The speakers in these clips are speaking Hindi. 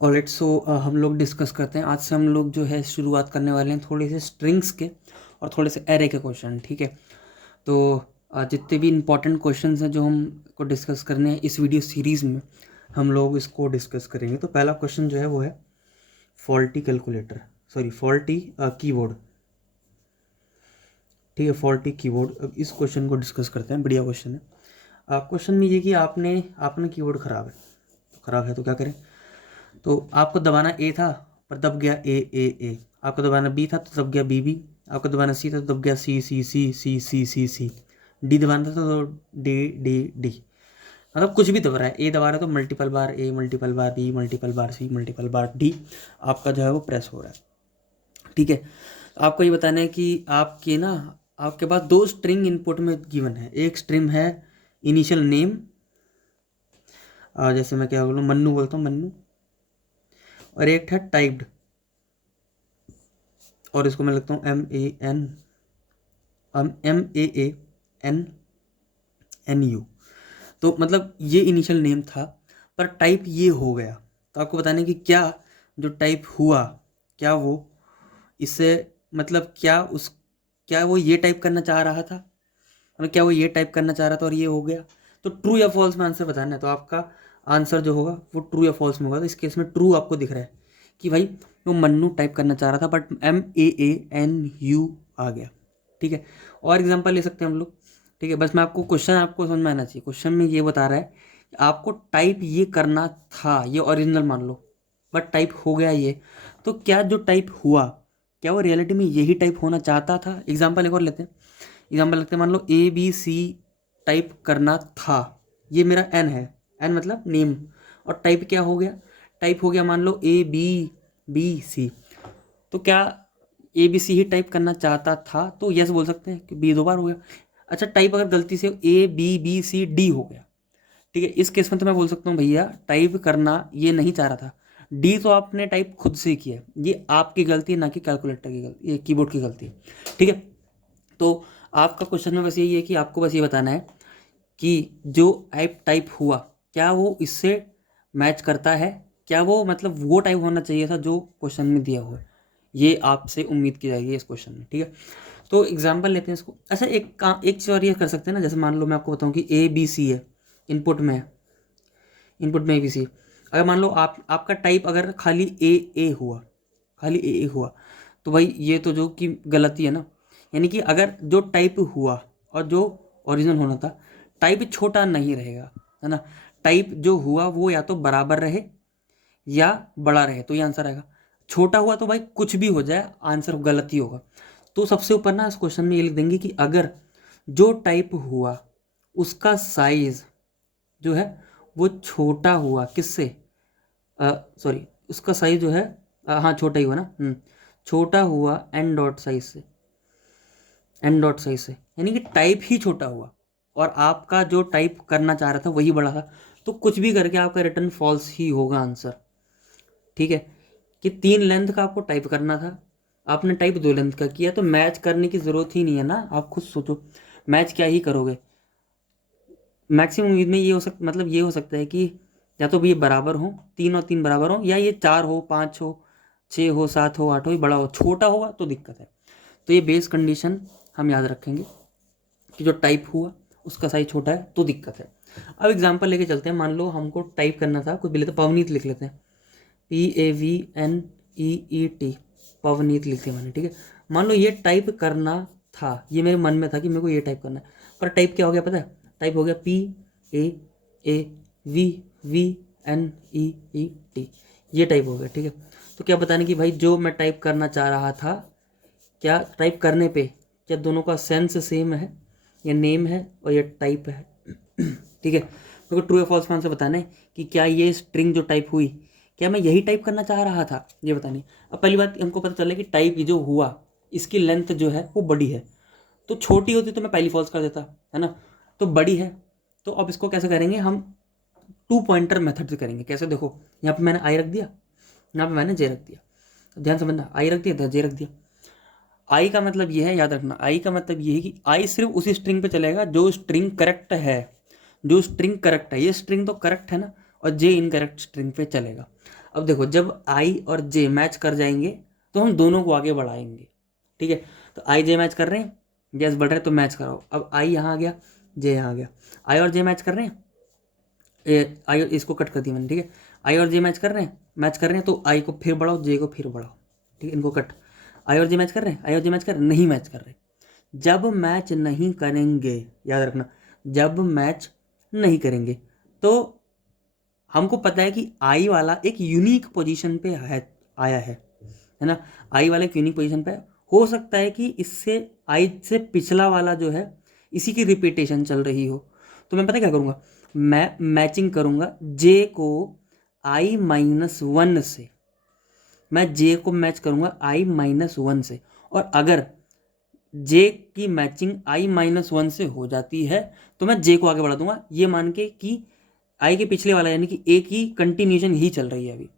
ऑलराइट सो हम लोग डिस्कस करते हैं। आज से हम लोग जो है शुरुआत करने वाले हैं थोड़े से स्ट्रिंग्स के और थोड़े से एरे के क्वेश्चन। ठीक है, तो जितने भी इंपॉर्टेंट क्वेश्चंस हैं जो हमको डिस्कस करने हैं इस वीडियो सीरीज़ में हम लोग इसको डिस्कस करेंगे। तो पहला क्वेश्चन जो है वो है faulty calculator, sorry faulty keyboard. ठीक है, फॉल्टी कीबोर्ड। अब इस क्वेश्चन को डिस्कस करते हैं, बढ़िया क्वेश्चन है। क्वेश्चन में ये कि आपने आपने कीबोर्ड ख़राब है, तो ख़राब है तो क्या करें। तो आपको दबाना ए था पर दब गया ए, आपको दबाना बी था तो दब गया बी, आपको दबाना सी था तो दब गया सी, डी दबाना था तो डी। मतलब कुछ भी दब रहा है, ए दबा रहा है तो मल्टीपल बार ए, मल्टीपल बार बी, मल्टीपल बार सी, मल्टीपल बार डी आपका जो है वो प्रेस हो रहा है। ठीक है, तो आपको ये बताना है कि आपके पास दो स्ट्रिंग इनपुट में गिवन है। एक स्ट्रिंग है इनिशियल नेम, जैसे मैं क्या बोलूँ, मन्नू बोलता हूँ, मन्नू। और एक है टाइप्ड, और इसको मैं लिखता हूँ MANNU। तो मतलब ये इनिशियल नेम था पर टाइप ये हो गया। तो आपको बताना है कि क्या जो टाइप हुआ, क्या वो इससे मतलब क्या वो ये टाइप करना चाह रहा था, मतलब क्या वो ये टाइप करना चाह रहा था और ये हो गया। तो ट्रू या फॉल्स में आंसर बताना है। तो आपका आंसर जो होगा वो ट्रू या फॉल्स में होगा। तो इस केस में ट्रू आपको दिख रहा है कि भाई वो मन्नू टाइप करना चाह रहा था बट MAANU आ गया। ठीक है, और एग्जांपल ले सकते हैं हम लोग। ठीक है, बस मैं आपको क्वेश्चन आपको समझ में आना चाहिए। क्वेश्चन में ये बता रहा है कि आपको टाइप ये करना था, ये ओरिजिनल मान लो, बट टाइप हो गया ये। तो क्या जो टाइप हुआ, क्या वो रियलिटी में यही टाइप होना चाहता था। एग्जाम्पल एक और लेते हैं। एग्जाम्पल लगते हैं, मान लो ABC टाइप करना था, ये मेरा N है, N मतलब नेम, और टाइप क्या हो गया, टाइप हो गया मान लो ABBC। तो क्या ABC ही टाइप करना चाहता था, तो यस बोल सकते हैं कि B दो बार हो गया। अच्छा, टाइप अगर गलती से ABBCD हो गया, ठीक है, इस केस में तो मैं बोल सकता हूँ भैया टाइप करना ये नहीं चाह रहा था, डी तो आपने टाइप खुद से किया, ये आपकी गलती है ना कि कैलकुलेटर की गलती, ये कीबोर्ड की गलती है। ठीक है, तो आपका क्वेश्चन में बस यही है कि आपको बस ये बताना है कि जो टाइप टाइप हुआ क्या वो इससे मैच करता है, क्या वो मतलब वो टाइप होना चाहिए था जो क्वेश्चन में दिया हुआ है। ये आपसे उम्मीद की जाएगी इस क्वेश्चन में। ठीक है, तो एग्जाम्पल लेते हैं इसको। अच्छा, एक चीज़ और ये कर सकते हैं ना, जैसे मान लो मैं आपको बताऊं कि ABC है, इनपुट में है, इनपुट में ABC। अगर मान लो आपका टाइप अगर खाली ए हुआ, खाली ए हुआ, तो भाई ये तो जो कि गलती है ना। यानी कि अगर जो टाइप हुआ और जो ओरिजिनल होना था, टाइप छोटा नहीं रहेगा, है ना। टाइप जो हुआ वो या तो बराबर रहे या बड़ा रहे, तो ये आंसर आएगा। छोटा हुआ तो भाई कुछ भी हो जाए आंसर गलत ही होगा। तो सबसे ऊपर ना इस क्वेश्चन में ये लिख देंगे कि अगर जो टाइप हुआ उसका साइज जो है वो छोटा हुआ किससे, सॉरी उसका साइज जो है, हाँ छोटा ही हुआ ना, छोटा हुआ एन डॉट साइज से, एन डॉट साइज से, यानी कि टाइप ही छोटा हुआ और आपका जो टाइप करना चाह रहा था वही बड़ा था, तो कुछ भी करके आपका रिटर्न फॉल्स ही होगा आंसर। ठीक है, कि 3 लेंथ का आपको टाइप करना था, आपने टाइप 2 लेंथ का किया, तो मैच करने की ज़रूरत ही नहीं है ना। आप खुद सोचो मैच क्या ही करोगे। मैक्सिमम उम्मीद में ये हो सकता, मतलब ये हो सकता है कि या तो ये बराबर हो, 3 और 3 बराबर हो, या ये 4 हो, 5 हो, 6 हो, 7 हो, 8 हो, ये बड़ा हो। छोटा होगा तो दिक्कत है। तो ये बेस कंडीशन हम याद रखेंगे कि जो टाइप हुआ उसका साइज छोटा है तो दिक्कत है। अब एग्जाम्पल लेके चलते हैं। मान लो हमको टाइप करना था, कुछ भी लेते, पवनीत लिख लेते हैं, PAVNEET, पवनीत लिख दिया मैंने। ठीक है, मान लो ये टाइप करना था, ये मेरे मन में था कि मेरे को ये टाइप करना है, पर टाइप क्या हो गया पता है, टाइप हो गया PAAVVNEET, ये टाइप हो गया। ठीक है, तो क्या बताने कि भाई जो मैं टाइप करना चाह रहा था, क्या टाइप करने पे क्या दोनों का सेंस सेम है, ये नेम है और ये टाइप है। ठीक है, मेरे को ट्रू या फॉल्स में आंसर बताना है कि क्या ये स्ट्रिंग जो टाइप हुई, क्या मैं यही टाइप करना चाह रहा था, ये बतानी। अब पहली बात हमको पता चला कि टाइप जो हुआ इसकी लेंथ जो है वो बड़ी है, तो छोटी होती तो मैं पहली फॉल्स कर देता, है ना। तो बड़ी है, तो अब इसको कैसे करेंगे हम, 2 पॉइंटर मेथड से करेंगे। कैसे, देखो यहाँ पे मैंने आई रख दिया, यहाँ पे मैंने जे रख दिया, ध्यान समझना, आई रख दिया, जे रख दिया। आई का मतलब ये है, याद रखना, आई का मतलब ये है कि आई सिर्फ उसी स्ट्रिंग पे चलेगा जो स्ट्रिंग करेक्ट है, जो स्ट्रिंग करेक्ट है। ये स्ट्रिंग तो करेक्ट है ना, और जे इनकरेक्ट स्ट्रिंग पे चलेगा। अब देखो जब आई और जे मैच कर जाएंगे तो हम दोनों को आगे बढ़ाएंगे, ठीक है। तो आई जे मैच कर रहे हैं, गैस बढ़ रहे हैं तो मैच कराओ। अब आई यहाँ आ गया, जे यहाँ आ गया, आई और जे मैच कर रहे हैं, आई इसको कट कर दिया मैंने, ठीक है। आई और जे मैच कर रहे हैं, तो आई को फिर बढ़ाओ, जे को फिर बढ़ाओ, ठीक है, इनको कट। आई और जे मैच कर रहे हैं, आई और जे मैच कर रहे हैं, नहीं मैच कर रहे। जब मैच नहीं करेंगे, याद रखना, जब मैच नहीं करेंगे तो हमको पता है कि आई वाला एक यूनिक पोजीशन पे है, आया है ना। आई वाला एक यूनिक पोजीशन पे है। हो सकता है कि इससे आई से पिछला वाला जो है इसी की रिपीटेशन चल रही हो। तो मैं पता क्या करूँगा, मैं मैचिंग करूँगा जे को i-1 से, मैं जे को मैच करूँगा i-1 से। और अगर जे की मैचिंग i-1 से हो जाती है तो मैं जे को आगे बढ़ा दूंगा, ये मान के कि आई के पिछले वाला यानी कि ए की कंटिन्यूशन ही चल रही है अभी।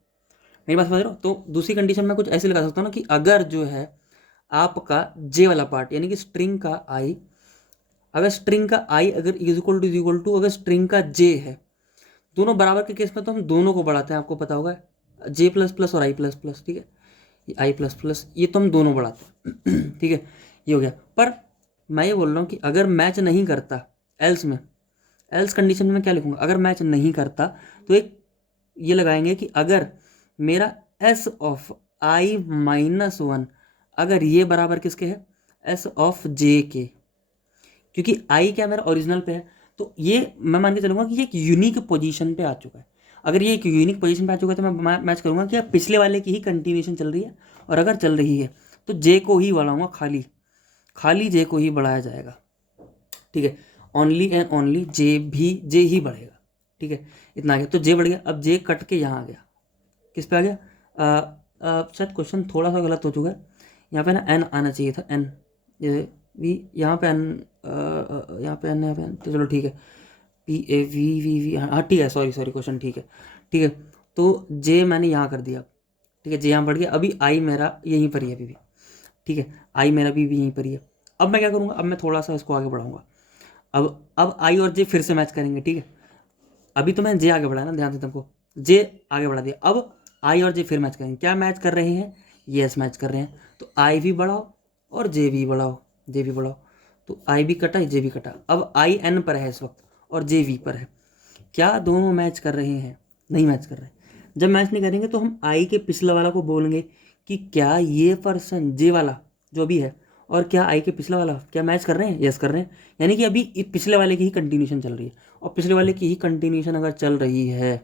मेरी बात समझ रहे हो। तो दूसरी कंडीशन मैं कुछ ऐसे लगा सकता हूँ ना कि अगर जो है आपका जे वाला पार्ट यानी कि स्ट्रिंग का आई, अगर स्ट्रिंग का आई अगर इज इक्वल टू अगर स्ट्रिंग का जे है, दोनों बराबर के केस में तो हम दोनों को बढ़ाते हैं, आपको पता होगा, जे प्लस प्लस और आई प्लस प्लस, ठीक है, ये आई प्लस प्लस ये तो हम दोनों बढ़ाते हैं ठीक है, ये हो गया। पर मैं ये बोल रहा हूँ कि अगर मैच नहीं करता, एल्स में, एल्स कंडीशन में क्या लिखूंगा, अगर मैच नहीं करता तो एक ये लगाएंगे कि अगर मेरा एस ऑफ i-1 अगर ये बराबर किसके है, एस ऑफ जे के, क्योंकि आई क्या मेरा ओरिजिनल पे है, तो ये मैं मान के चलूंगा कि ये एक यूनिक पोजीशन पे आ चुका है। अगर ये एक यूनिक पोजीशन पे आ चुका है तो मैं मैच करूंगा कि अब पिछले वाले की ही कंटिन्यूशन चल रही है, और अगर चल रही है तो जे को ही बढ़ाऊंगा, खाली खाली जे को ही बढ़ाया जाएगा, ठीक है। ओनली एंड ओनली जे ही बढ़ेगा, ठीक है। इतना आ गया, तो जे बढ़ गया। अब जे कट के यहाँ आ गया, किस पे आ गया, शायद क्वेश्चन थोड़ा सा गलत हो चुका है, यहाँ पे ना एन आना चाहिए था, एन ये वी, यहाँ पे एन, यहाँ पे एन, यहाँ पे एन, तो चलो ठीक है, P A V V V, हाँ ठीक है, सॉरी सॉरी क्वेश्चन ठीक है, ठीक है। तो जे मैंने यहाँ कर दिया, ठीक है, जे यहाँ बढ़ गया। अभी आई मेरा यहीं पर ही है अभी भी, ठीक है, आई मेरा भी यहीं पर ही है। अब मैं क्या करूँगा, अब मैं थोड़ा सा इसको आगे बढ़ाऊँगा। अब आई और जे फिर से मैच करेंगे, ठीक है। अभी तो मैंने जे आगे बढ़ाया ना, ध्यान से तुमको, जे आगे बढ़ा दिया। अब आई और जे फिर मैच करेंगे, क्या मैच कर रहे हैं, यस मैच कर रहे हैं। तो आई भी बढ़ाओ और जे भी बढ़ाओ, जे भी बढ़ाओ, तो आई भी कटा, जे भी कटा। अब आई एन पर है इस वक्त और जे वी पर है, क्या दोनों मैच कर रहे हैं, नहीं मैच कर रहे हैं। जब मैच नहीं करेंगे तो हम आई के पिछले वाला को बोलेंगे कि क्या ये पर्सन जे वाला जो भी है और क्या आई के पिछला वाला क्या मैच कर रहे हैं, यस कर रहे हैं, यानी कि अभी पिछले वाले की ही कंटिन्यूशन चल रही है। और पिछले वाले की ही कंटिन्यूशन अगर चल रही है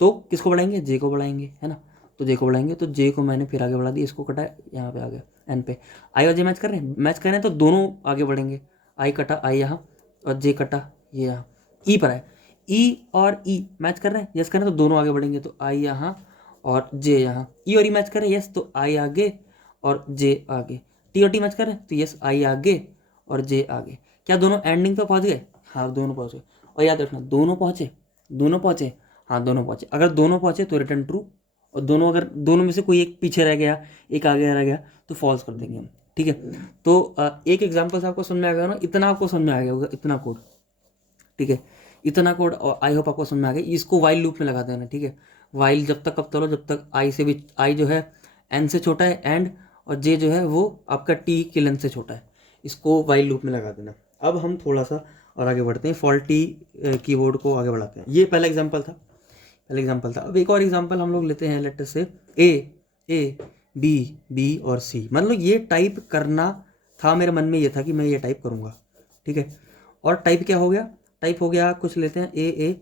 तो किसको बढ़ाएंगे, जे को बढ़ाएंगे, है ना। तो जे को बढ़ाएंगे, तो जे को मैंने फिर आगे बढ़ा दिया, इसको कटा, यहाँ पे आ गया एन पे। आई और जे मैच कर रहे हैं, मैच कर रहे हैं तो दोनों आगे बढ़ेंगे। आई कटा, आई यहाँ, और जे कटा, ये यहाँ, ई पर है, ई और ई मैच कर रहे हैं, यस कर रहे हैं, तो दोनों आगे बढ़ेंगे। तो आई यहाँ और जे यहाँ, ई और ई मैच कर रहे हैं, यस, तो आई आगे और जे आगे। टी और टी मैच कर रहे हैं तो यस, आई आगे और जे आगे। क्या दोनों एंडिंग पे पहुंच गए, हाँ दोनों पहुंच गए। और याद रखना, दोनों पहुंचे, दोनों पहुंचे, हाँ दोनों पहुंचे। अगर दोनों पहुंचे तो रिटर्न ट्रू, और दोनों अगर दोनों में से कोई एक पीछे रह गया, एक आगे रह गया, तो फॉल्स कर देंगे हम, ठीक है। तो एक एग्जाम्पल से आपको समझ में आ गया ना, इतना आपको समझ में आ गया होगा, इतना कोड, ठीक है, इतना कोड आई होप आपको समझ में आ गया। इसको वाइल लूप में लगा देना, ठीक है। वाइल जब तक, कब चलो, जब तक आई से भी, आई जो है एन से छोटा है एंड, और जे जो है वो आपका टी के लेंथ से छोटा है, इसको वाइल लूप में लगा देना। अब हम थोड़ा सा और आगे बढ़ते हैं, फॉल्टी कीबोर्ड को आगे बढ़ाते हैं। ये पहला एग्जाम्पल था, पहला एग्जाम्पल था। अब एक और एग्जाम्पल हम लोग लेते हैं, लेटर से ए बी बी और सी। मतलब ये टाइप करना था, मेरे मन में ये था कि मैं ये टाइप करूँगा, ठीक है। और टाइप क्या हो गया, टाइप हो गया, कुछ लेते हैं ए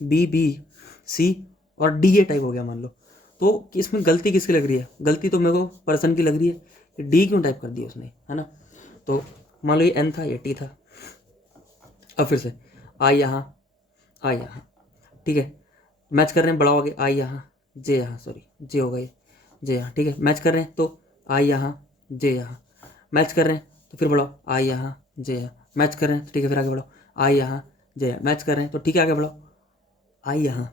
बी बी सी और डी ए टाइप हो गया मान लो। तो इसमें गलती किसकी लग रही है, गलती तो मेरे को पर्सन की लग रही है कि डी क्यों टाइप कर दिया उसने, है ना। तो मान लो ये एन था, ये टी था। अब फिर से आई यहाँ, आई यहाँ, ठीक है, मैच कर रहे हैं, बढ़ाओ आगे, आई यहाँ, जे यहाँ, सॉरी जे हो गए, जे यहाँ, ठीक है, मैच कर रहे हैं तो आई यहाँ, जे यहाँ, मैच कर रहे हैं तो फिर बढ़ाओ, आई यहाँ, जे यहाँ, मैच कर रहे हैं तो ठीक है, फिर आगे बढ़ाओ, आई यहाँ, जे यहाँ, मैच कर रहे हैं तो ठीक है, आगे बढ़ाओ, आई यहाँ,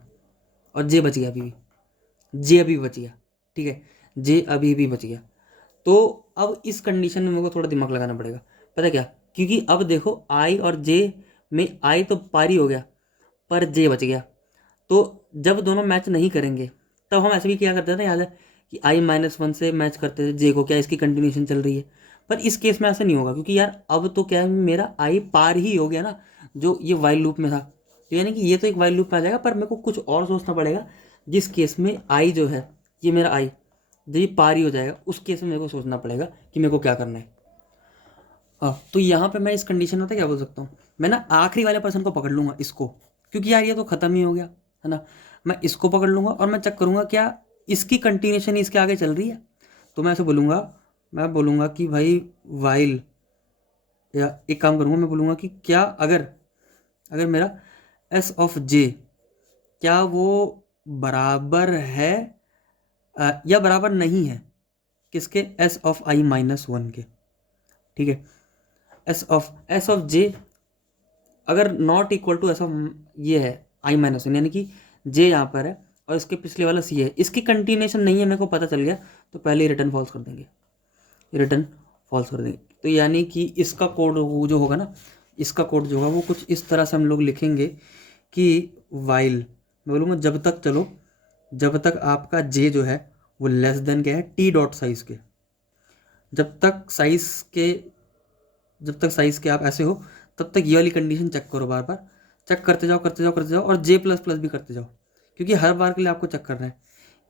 और जे बच गया अभी भी, जे अभी भी बच गया, ठीक है, जे अभी भी बच गया। तो अब इस कंडीशन में मेरे को थोड़ा दिमाग लगाना पड़ेगा, पता है क्या, क्योंकि अब देखो आई और जे में आई तो पारी हो गया, पर जे बच गया। तो जब दोनों मैच नहीं करेंगे तब हम ऐसे भी किया करते थे, याद है कि i-1 से मैच करते थे जे को, क्या इसकी कंटिन्यूशन चल रही है। पर इस केस में ऐसा नहीं होगा, क्योंकि यार अब तो क्या है, मेरा आई पार ही हो गया ना जो ये वाइल लूप में था। तो यानी कि ये तो एक वाइल लूप में आ जाएगा, पर मेरे को कुछ और सोचना पड़ेगा जिस केस में आई जो है, ये मेरा आई जब ये पार ही हो जाएगा, उस केस में मेरे को सोचना पड़ेगा कि मेरे को क्या करना है। हाँ, तो यहाँ पे मैं इस कंडीशन में क्या बोल सकता हूँ, मैं ना आखिरी वाले पर्सन को पकड़ लूँगा इसको, क्योंकि यार ये तो ख़त्म ही हो गया है ना। मैं इसको पकड़ लूँगा और मैं चेक करूँगा क्या इसकी कंटिन्यूशन इसके आगे चल रही है। तो मैं ऐसे बोलूँगा, मैं बोलूँगा कि भाई वाइल, या एक काम करूँगा, मैं बोलूँगा कि क्या अगर अगर मेरा एस ऑफ जे क्या वो बराबर है या बराबर नहीं है किसके, एस ऑफ i-1 के। ठीक है, एस ऑफ जे अगर not equal to S of ये है i-1, यानी कि जे यहाँ पर है और इसके पिछले वाला सी है, इसकी कंटिन्यूशन नहीं है, मेरे को पता चल गया, तो पहले ही रिटर्न फॉल्स कर देंगे, रिटर्न फॉल्स कर देंगे। तो यानी कि इसका कोड जो होगा ना, इसका कोड जो होगा वो कुछ इस तरह से हम लोग लिखेंगे कि वाइल, मैं बोलूँगा जब तक, चलो जब तक आपका जे जो है वो लेस देन क्या है, टी डॉट साइज़ के, जब तक साइज़ के आप ऐसे हो, तब तक ये वाली कंडीशन चेक करो, बार बार चेक करते जाओ करते जाओ करते जाओ, और जे प्लस प्लस भी करते जाओ, क्योंकि हर बार के लिए आपको चेक करना है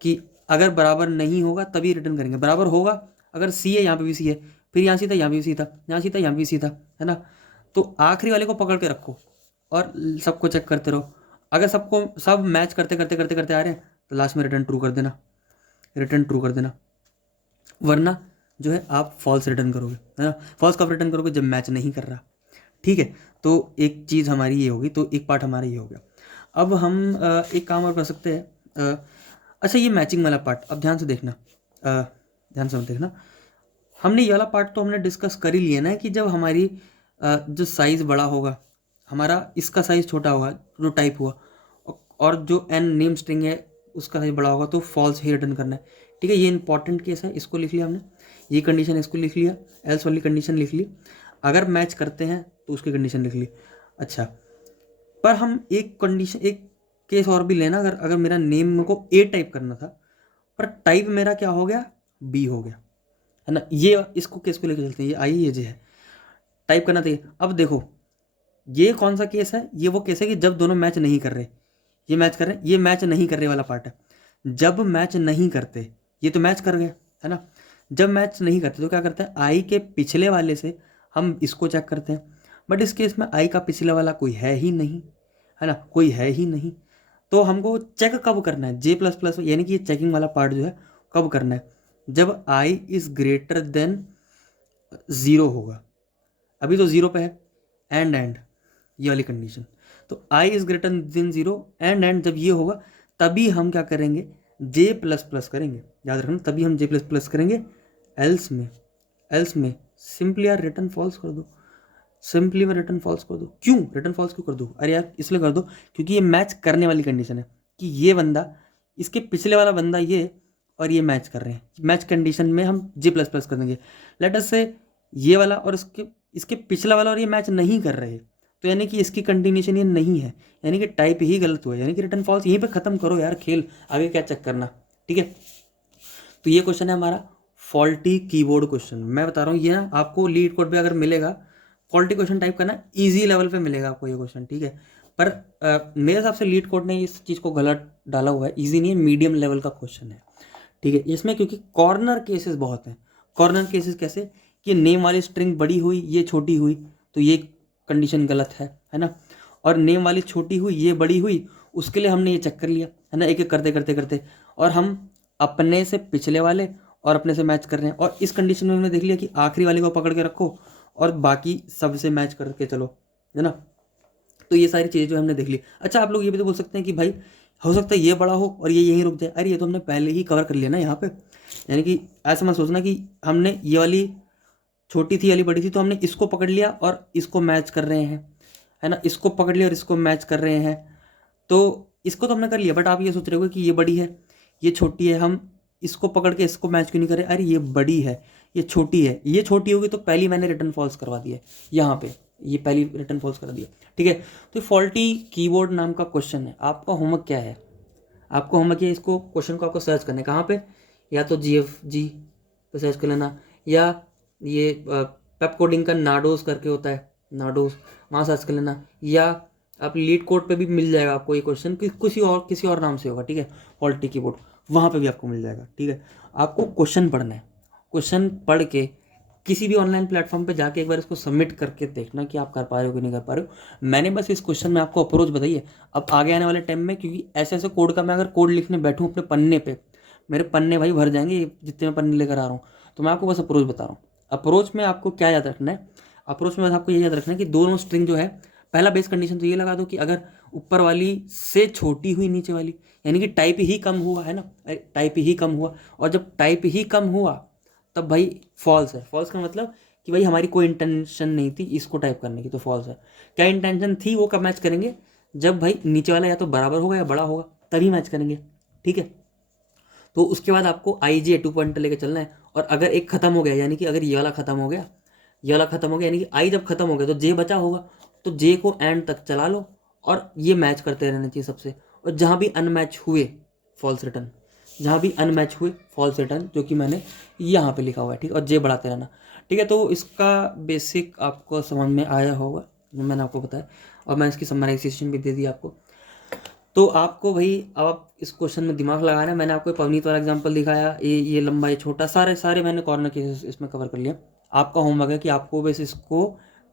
कि अगर बराबर नहीं होगा तभी रिटर्न करेंगे, बराबर होगा, अगर सी है यहाँ पे भी सी है, फिर यहाँ सी था यहाँ भी सी था, यहाँ सी था यहाँ भी सी था, है ना। तो आखिरी वाले को पकड़ के रखो और सबको चेक करते रहो, अगर सब मैच करते करते करते करते आ रहे हैं तो लास्ट में रिटर्न ट्रू कर देना, रिटर्न ट्रू कर देना, वरना जो है आप फॉल्स रिटर्न करोगे, है ना। फॉल्स कब रिटर्न करोगे, जब मैच नहीं कर रहा। ठीक है, तो एक चीज़ हमारी ये होगी, तो एक पार्ट हमारा ये हो गया। अब हम एक काम और कर सकते हैं। अच्छा, ये मैचिंग वाला पार्ट अब ध्यान से देखना, ध्यान से देखना, हमने ये वाला पार्ट तो हमने डिस्कस कर ही लिया ना, कि जब हमारी जो साइज़ बड़ा होगा, हमारा इसका साइज़ छोटा होगा जो टाइप हुआ, और जो एन नेम स्ट्रिंग है उसका साइज़ बड़ा होगा, तो फॉल्स ही रिटर्न करना है। ठीक है, ये इंपॉर्टेंट केस है, इसको लिख लिया हमने, ये कंडीशन इसको लिख लिया, एल्स वाली कंडीशन लिख ली, अगर मैच करते हैं तो उसकी कंडीशन लिख ली। अच्छा, पर हम एक कंडीशन, एक केस और भी लेना, अगर मेरा नेम मेरे को ए टाइप करना था, पर टाइप मेरा क्या हो गया, बी हो गया, है ना। ये इसको केस को लेकर चलते हैं, ये आई ये जे है, टाइप करना चाहिए। अब देखो, ये कौन सा केस है, ये वो केस है कि जब दोनों मैच नहीं कर रहे, ये मैच कर रहे, ये मैच नहीं कर रहे वाला पार्ट है। जब मैच नहीं करते, ये तो मैच कर गए, है ना। जब मैच नहीं करते तो क्या करते हैं, आई के पिछले वाले से हम इसको चेक करते हैं, बट इस केस में आई का पिछले वाला कोई है ही नहीं, है ना, कोई है ही नहीं। तो हमको चेक कब करना है, जे प्लस प्लस, यानी कि ये चेकिंग वाला पार्ट जो है कब करना है, जब आई इज़ ग्रेटर देन 0 होगा। अभी तो 0 पे है, एंड ये वाली कंडीशन, तो I is greater than 0 and जब ये होगा तभी हम क्या करेंगे, जे प्लस प्लस करेंगे, याद रखना, तभी हम जे प्लस प्लस करेंगे। एल्स में सिंपली यार रिटर्न फॉल्स कर दो, सिंपली में रिटर्न फॉल्स कर दो। क्यों रिटर्न फॉल्स क्यों कर दो, अरे यार इसलिए कर दो क्योंकि ये मैच करने वाली कंडीशन है, कि ये बंदा, इसके पिछले वाला बंदा ये, और ये मैच कर रहे हैं, मैच कंडीशन में हम जे प्लस प्लस कर देंगे। लेट अस से ये वाला और इसके पिछला वाला और ये मैच नहीं कर रहे, तो यानी कि इसकी कंटिन्यूशन ये नहीं है, यानी कि टाइप ही गलत हुआ है, यानी कि रिटर्न फॉल्स, यहीं पे ख़त्म करो यार खेल, आगे क्या चेक करना। ठीक है, तो ये क्वेश्चन है हमारा फॉल्टी कीबोर्ड क्वेश्चन। मैं बता रहा हूँ, ये ना आपको लीड कोड पे अगर मिलेगा, फॉल्टी क्वेश्चन टाइप करना, इजी लेवल पे मिलेगा आपको ये क्वेश्चन। ठीक है, पर मेरे हिसाब से लीड कोड ने इस चीज़ को गलत डाला हुआ है, ईजी नहीं है, मीडियम लेवल का क्वेश्चन है। ठीक है, इसमें क्योंकि कॉर्नर केसेस बहुत हैं। कॉर्नर केसेस कैसे, कि नेम वाली स्ट्रिंग बड़ी हुई, ये छोटी हुई, तो ये कंडीशन गलत है ना। और नेम वाली छोटी हुई, ये बड़ी हुई, उसके लिए हमने ये चेक कर लिया, है ना, एक एक करते करते करते, और हम अपने से पिछले वाले और अपने से मैच कर रहे हैं, और इस कंडीशन में हमने देख लिया कि आखिरी वाले को पकड़ के रखो और बाकी सबसे मैच करके चलो, है ना। तो ये सारी चीज़ें जो हमने देख ली। अच्छा, आप लोग ये भी तो बोल सकते हैं कि भाई हो सकता है ये बड़ा हो और ये यहीं रुक जाए, अरे ये तो हमने पहले ही कवर कर लिया ना यहाँ पे, यानी कि ऐसा मत सोचना कि हमने ये वाली छोटी थी, वाली बड़ी थी, तो हमने इसको पकड़ लिया और इसको मैच कर रहे हैं, है ना, इसको पकड़ लिया और इसको मैच कर रहे हैं, तो इसको तो हमने कर लिया। बट आप ये सोच रहे हो कि ये बड़ी है, ये छोटी है, हम इसको पकड़ के इसको मैच क्यों नहीं करें, अरे ये बड़ी है, ये छोटी है, ये छोटी होगी तो पहली मैंने रिटर्न फॉल्स करवा दिया है यहाँ पे, ये पहली रिटर्न फॉल्स कर दिया, ठीक है। तो फॉल्टी कीवर्ड नाम का क्वेश्चन है। आपका होमवर्क क्या है, आपको होमवर्क है इसको क्वेश्चन को आपको सर्च करना है कहाँ पे, या तो GFG पे सर्च कर लेना, या ये पेप कोडिंग का नाडोस करके होता है, नाडोस, वहाँ सर्च कर लेना, या आप लीड कोड पे भी मिल जाएगा आपको ये क्वेश्चन, किसी और नाम से होगा, ठीक है, फॉल्टी कीबोर्ड, वहाँ पे भी आपको मिल जाएगा, ठीक है। आपको क्वेश्चन पढ़ना है, क्वेश्चन पढ़ के किसी भी ऑनलाइन प्लेटफॉर्म पे जाके एक बार इसको सबमिट करके देखना कि आप कर पा रहे हो कि नहीं कर पा रहे हो। मैंने बस इस क्वेश्चन में आपको अप्रोच बताई है। अब आगे आने वाले टाइम में, क्योंकि ऐसे ऐसे कोड का मैं अगर कोड लिखने बैठूँ अपने पन्ने पे, मेरे पन्ने भाई भर जाएंगे जितने मैं पन्ने लेकर आ रहा हूँ। तो मैं आपको बस अप्रोच बता रहा हूँ। अप्रोच में आपको क्या याद रखना है, अप्रोच में बस आपको ये याद रखना है कि दोनों स्ट्रिंग जो है, पहला बेस कंडीशन तो ये लगा दो कि अगर ऊपर वाली से छोटी हुई नीचे वाली, यानी कि टाइप ही कम हुआ है ना, टाइप ही कम हुआ, और जब टाइप ही कम हुआ तब भाई फॉल्स है। फॉल्स का मतलब कि भाई हमारी कोई इंटेंशन नहीं थी इसको टाइप करने की, तो फॉल्स है। क्या इंटेंशन थी वो कब मैच करेंगे, जब भाई नीचे वाला या तो बराबर होगा या बड़ा होगा, तभी मैच करेंगे, ठीक है। तो उसके बाद आपको IJ 2 पॉइंटर लेके चलना है, और अगर एक खत्म हो गया, यानी कि अगर ये वाला खत्म हो गया, ये वाला खत्म हो गया, यानी कि आई जब खत्म हो गया तो जे बचा होगा, तो जे को एंड तक चला लो, और ये मैच करते रहना चाहिए सबसे। और जहाँ भी अनमैच हुए फॉल्स रिटर्न, जहाँ भी अनमैच हुए फॉल्स रिटर्न, जो कि मैंने यहाँ पे लिखा हुआ है, ठीक है, और जे बढ़ाते रहना, ठीक है। तो इसका बेसिक आपको समझ में आया होगा जो मैंने आपको बताया, और मैं इसकी समराइजेशन भी दे दी आपको। तो आपको भाई अब आप इस क्वेश्चन में दिमाग लगाना है। मैंने आपको पवनीत वाला एग्जांपल दिखाया, ये लंबा ये छोटा, सारे सारे मैंने कॉर्नर केसेस इसमें कवर कर लिया। आपका होमवर्क है कि आपको बस इसको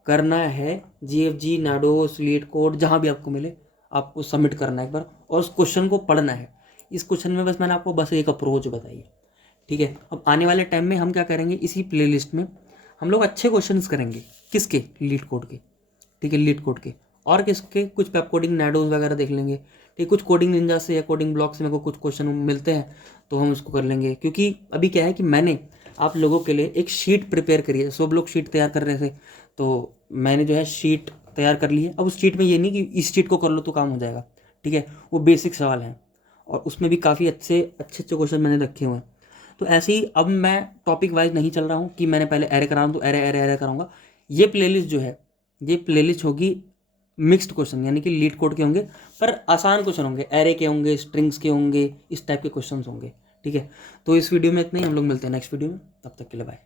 करना है, GFG, नाडोस, लीड कोड, जहाँ भी आपको मिले आपको सबमिट करना है एक बार, और उस क्वेश्चन को पढ़ना है। इस क्वेश्चन में बस मैंने आपको बस एक अप्रोच बताई है, ठीक है। अब आने वाले टाइम में हम क्या करेंगे, इसी प्लेलिस्ट में हम लोग अच्छे क्वेश्चंस करेंगे, किसके, लीड कोड के, ठीक है, लीड कोड के, और किसके, कुछ पेप कोडिंग नाडोज वगैरह देख लेंगे, ठीक, कुछ कोडिंग निंजा से या कोडिंग ब्लॉक से मेरे को कुछ क्वेश्चन मिलते हैं तो हम उसको कर लेंगे। क्योंकि अभी क्या है कि मैंने आप लोगों के लिए एक शीट प्रिपेयर करी है, सब लोग शीट तैयार कर रहे थे, तो मैंने जो है शीट तैयार कर ली है। अब उस शीट में ये नहीं कि इस शीट को कर लो तो काम हो जाएगा, ठीक है, वो बेसिक सवाल हैं, और उसमें भी काफ़ी अच्छे अच्छे क्वेश्चन मैंने रखे हुए हैं। तो ऐसे ही अब मैं टॉपिक वाइज नहीं चल रहा हूँ कि मैंने पहले एरे करा रहा हूँ तो एरे एरे एरे कराऊंगा। ये प्लेलिस्ट जो है, ये प्लेलिस्ट होगी मिक्स्ड क्वेश्चन, यानी कि लीड कोड के होंगे, पर आसान क्वेश्चन होंगे, एरे के होंगे, स्ट्रिंग्स के होंगे, इस टाइप के क्वेश्चन होंगे, ठीक है। तो इस वीडियो में इतना ही, हम लोग मिलते हैं नेक्स्ट वीडियो में, तब तक के लिए बाय।